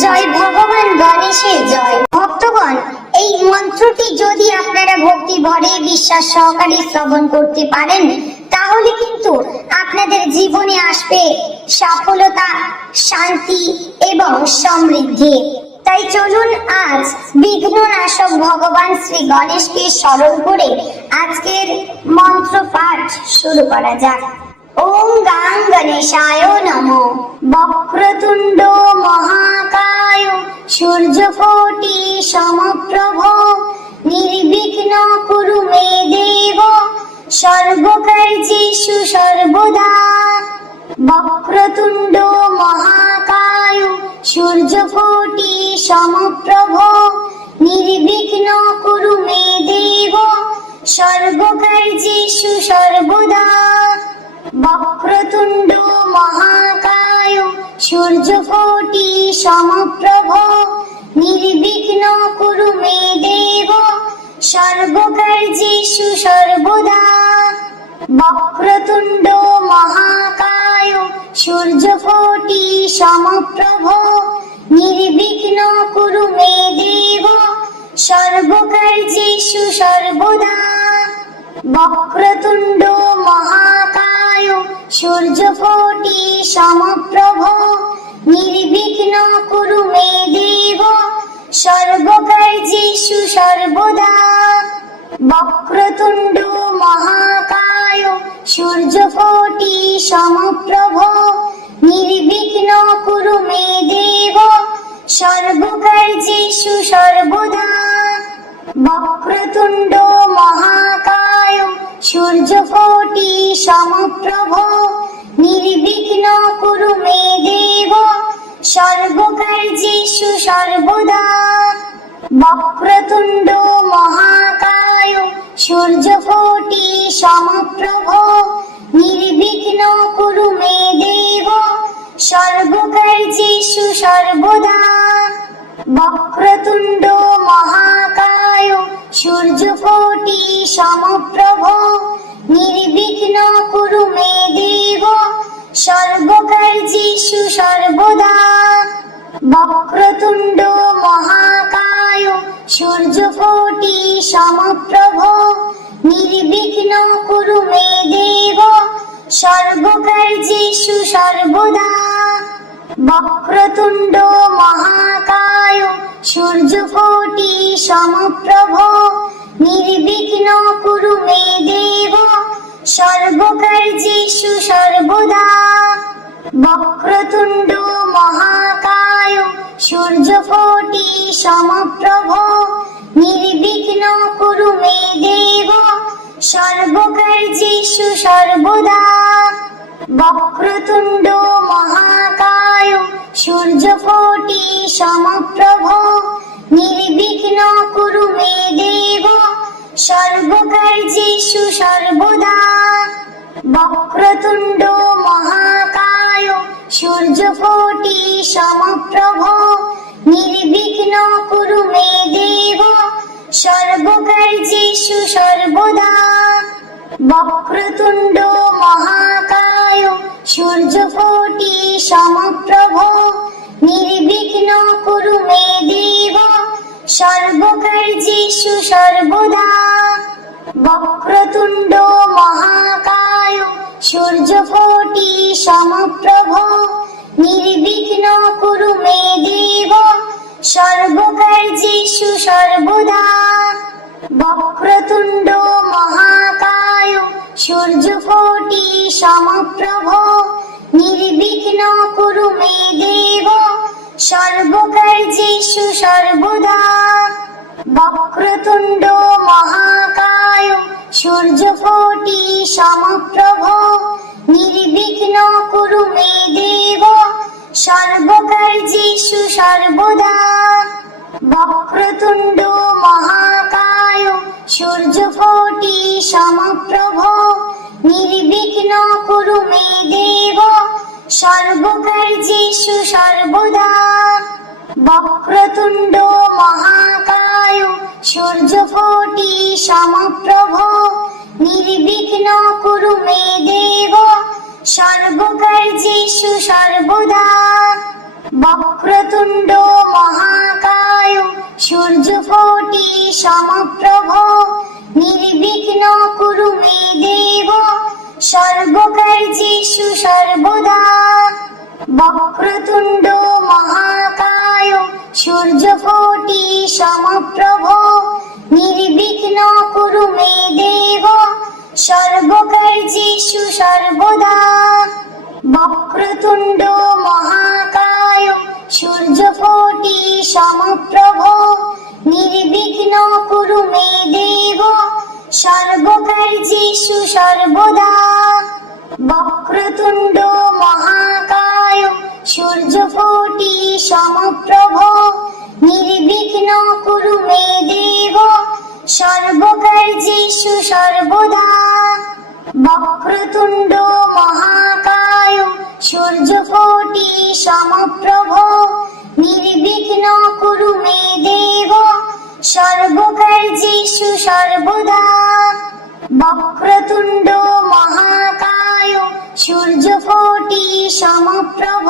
জয় ভগবান গণেশের জয়। ভক্তগণ, এই মন্ত্রটি যদি আপনারা ভক্তি ভরে বিশ্বাস সহকারে শ্রবণ করতে পারেন, তাহলে কিন্তু আপনাদের জীবনে আসবে সফলতা, শান্তি এবং সমৃদ্ধি। তাই চলুন আজ বিঘ্ননাশক ভগবান শ্রী গণেশকে স্মরণ করে আজকের মন্ত্র পাঠ শুরু করা যাক। ওম গাং গণেশায় নমঃ। বক্রতুণ্ড মহাকায় সূর্যকোটি সমপ্রভ নির্বিঘ্ন কুরু মে দেব সর্বকার্যেষু সর্বদা। বক্রতুণ্ড মহাকায় সূর্যকোটি সমপ্রভ নির্বিঘ্ন কুরু মে দেব সর্বকার্যেষু সর্বদা। বক্রতুণ্ড মহাকায় সূর্যকোটি সমপ্রভ নির্বিঘ্ন কুরু মে দেব সর্বকার্যেষু সর্বদা। বক্রতুণ্ড মহাকায় সূর্যকোটি সমপ্রভ নির্বিঘ্ন কুরু মে দেব সর্বকার্যেষু সর্বদা। বক্রতুণ্ড মহাকায় সূর্যকোটি সমপ্রভ নির্বিঘ্ন কুরু মে দেব সর্বকার্যেষু সর্বদা। বক্রতুণ্ড মহাকায় সূর্যকোটি সমপ্রভ নির্বিঘ্ন কুরু মে দেব সর্বকার্যেষু সর্বদা। বক্রতুণ্ড মহাকায় সূর্যকোটি সমপ্রভ নির্বিঘ্ন কুরু মে দেব সর্বকার্যেষু সর্বদা। বক্রতুণ্ড মহাকায় সূর্যকোটি সমপ্রভ নির্বিঘ্ন কুরু মে দেব সর্বকার্যেষু সর্বদা। বক্রতুণ্ড মহাকায় সূর্যকোটি সমপ্রভ নির্বিঘ্ন কুরু মে দেব সর্বকার্যেষু সর্বদা। বক্রতুণ্ড মহাকায় সূর্যকোটি সমপ্রভ নির্বিঘ্ন কুরু মে দেব সর্বকার্যেষু সর্বদা। বক্রতুণ্ড মহাকায় সূর্যকোটি সমপ্রভ নির্বিঘ্ন কুরু মে দেব সর্বকার্যেষু সর্বদা। বক্রতুণ্ড মহাকায় সূর্যকোটি সমপ্রভ নির্বিঘ্ন কুরু মে দেব সর্বকার্যেষু সর্বদা। বক্রতুণ্ড মহাকায় সূর্যকোটি সমপ্রভ নির্বিঘ্ন কুরু মে দেব সর্বকার্যেষু সর্বদা। বক্রতুণ্ড মহাকায় সূর্যকোটি সমপ্রভ নির্বিঘ্ন কুরু মে দেব সর্বকার্যেষু সর্বদা। বক্রতুণ্ড মহাকায় সূর্যকোটি সমপ্রভ নির্বিঘ্ন কুরু মে দেব সর্বকার্যেষু সর্বদা। বক্রতুণ্ড মহাকায় সূর্যকোটি সমপ্রভ নির্বিঘ্ন কুরু মে দেব সর্বকার্যেষু সর্বদা। বক্রতুণ্ড মহাকায় সূর্যকোটি সমপ্রভ নির্বিঘ্ন কুরু মে দেব সর্বকার্যেষু সর্বদা। বক্রতুণ্ড মহাকায় সূর্যকোটি সমপ্রভ নির্বিঘ্ন কুরু মে দেব সর্বকার্যেষু সর্বদা। বক্রতুণ্ড মহাকায় সূর্যকোটি সমপ্রভ নির্বিঘ্ন কুরু মে দেব সর্বকার্যেষু সর্বদা। বক্রতুণ্ড মহাকায় সূর্যকোটি সমপ্রভ নির্বিঘ্ন কুরু মে দেব সর্বকার্যেষু সর্বদা। বক্রতুণ্ড মহাকায় সূর্যকোটি সমপ্রভ নির্বিঘ্ন কুরু মে দেব সর্বকার্যেষু সর্বদা। বক্রতুণ্ড মহাকায় সূর্যকোটি সমপ্রভ নির্বিঘ্ন কুরু মে দেব সর্বকার্যেষু সর্বদা। বক্রতুণ্ড মহাকায় সূর্যকোটি সমপ্রভ নির্বিঘ্ন কুরু মে দেব সর্বকার্যেষু সর্বদা। বক্রতুণ্ড মহাকায় সূর্যকোটি সমপ্রভ নির্বিঘ্ন কুরু মে দেব সর্বকার্যেষু সর্বদা। বক্রতুণ্ড মহাকায় সূর্যকোটি সমপ্রভ নির্বিঘ্ন কুরু মে দেব সর্বকার্যেষু সর্বদা। বক্রতুণ্ড মহাকায় সূর্যকোটি সমপ্রভ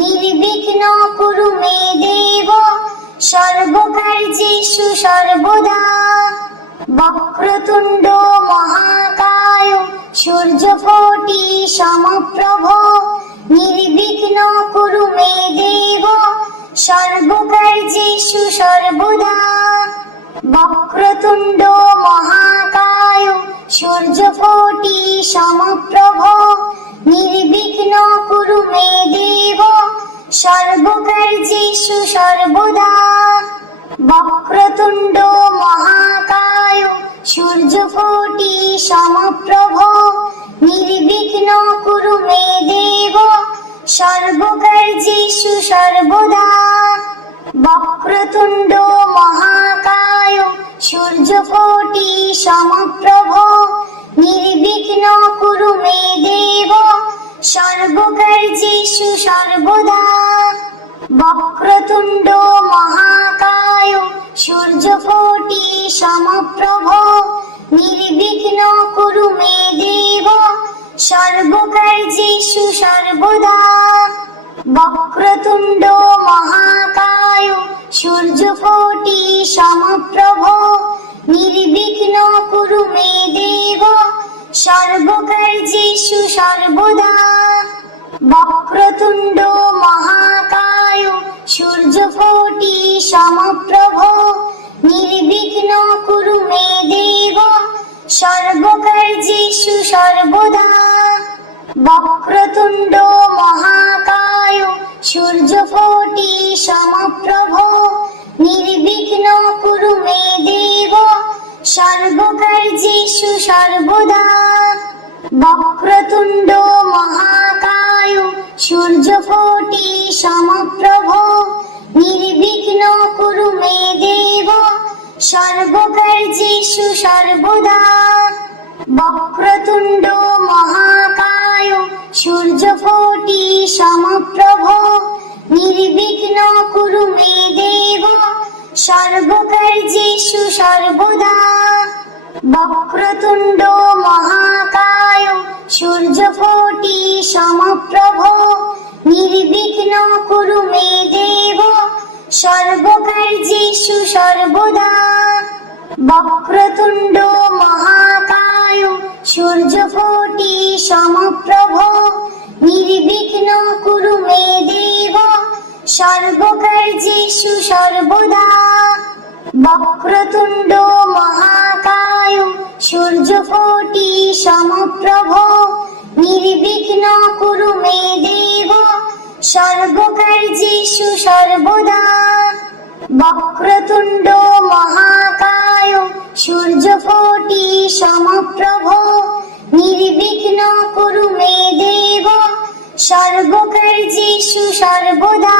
নির্বিঘ্ন কুরু মে দেব সর্বকার্যেষু সর্বদা। বক্রতুণ্ড মহাকায় সূর্যকোটি সমপ্রভ নির্বিঘ্ন কুরু মে দেব সর্বকার্যেষু সর্বদা। বক্রতুণ্ড মহাকায় সূর্যকোটি সমপ্রভ নির্বিঘ্ন কুরু মে দেব সর্বকার্যেষু সর্বদা। বক্রতুণ্ড মহাকায় সূর্যকোটি সমপ্রভ নির্বিঘ্ন কুরু মে দেব সর্বকার্যেষু সর্বদা। বক্রতুণ্ড মহাকায় সূর্যকোটি সমপ্রভ নির্বিঘ্ন কুরু মে দেব সর্বকার্যেষু সর্বদা। বক্রতুণ্ড মহাকায় সূর্যকোটি সমপ্রভ নির্বিঘ্ন কুরু মে দেব সর্বকার্যেষু সর্বদা। বক্রতুণ্ড মহাকায় সূর্যকোটি সমপ্রভ নির্বিঘ্ন কুরু মে দেব সর্বকার্যেষু সর্বদা। বক্রতুণ্ড মহাকায় সূর্যকোটি সমপ্রভ নির্বিঘ্ন কুরু মে দেব সর্বকার্যেষু সর্বদা। বক্রতুণ্ড মহাকায় সূর্যকোটি সমপ্রভ নির্বিঘ্ন কুরু মে দেব সর্বকার্যেষু সর্বদা। বক্রতুণ্ড মহাকায় সূর্যকোটি সমপ্রভ নির্বিঘ্ন কুরু মে দেব সর্বকার্যেষু সর্বদা। বক্রতুণ্ড মহাকায় সূর্যকোটি সমপ্রভ নির্বিঘ্ন কুরু মে দেব সর্বকার্যেষু সর্বদা। বক্রতুণ্ড মহাকায় সূর্যকোটি সমপ্রভ নির্বিঘ্ন কুরু মে দেব সর্বকার্যেষু সর্বদা। বক্রতুণ্ড মহাকায় সূর্যকোটি সমপ্রভ নির্বিঘ্ন কুরু মে দেব সর্বকার্যেষু সর্বদা। বক্রতুণ্ড মহাকায় সূর্যকোটি সমপ্রভ নির্বিঘ্ন কুরু মে দেব সর্বকার্যেষু সর্বদা। বক্রতুণ্ড মহাকায় সূর্যকোটি সমপ্রভ নির্বিঘ্ন কুরু মে দেব সর্বকার্যেষু সর্বদা।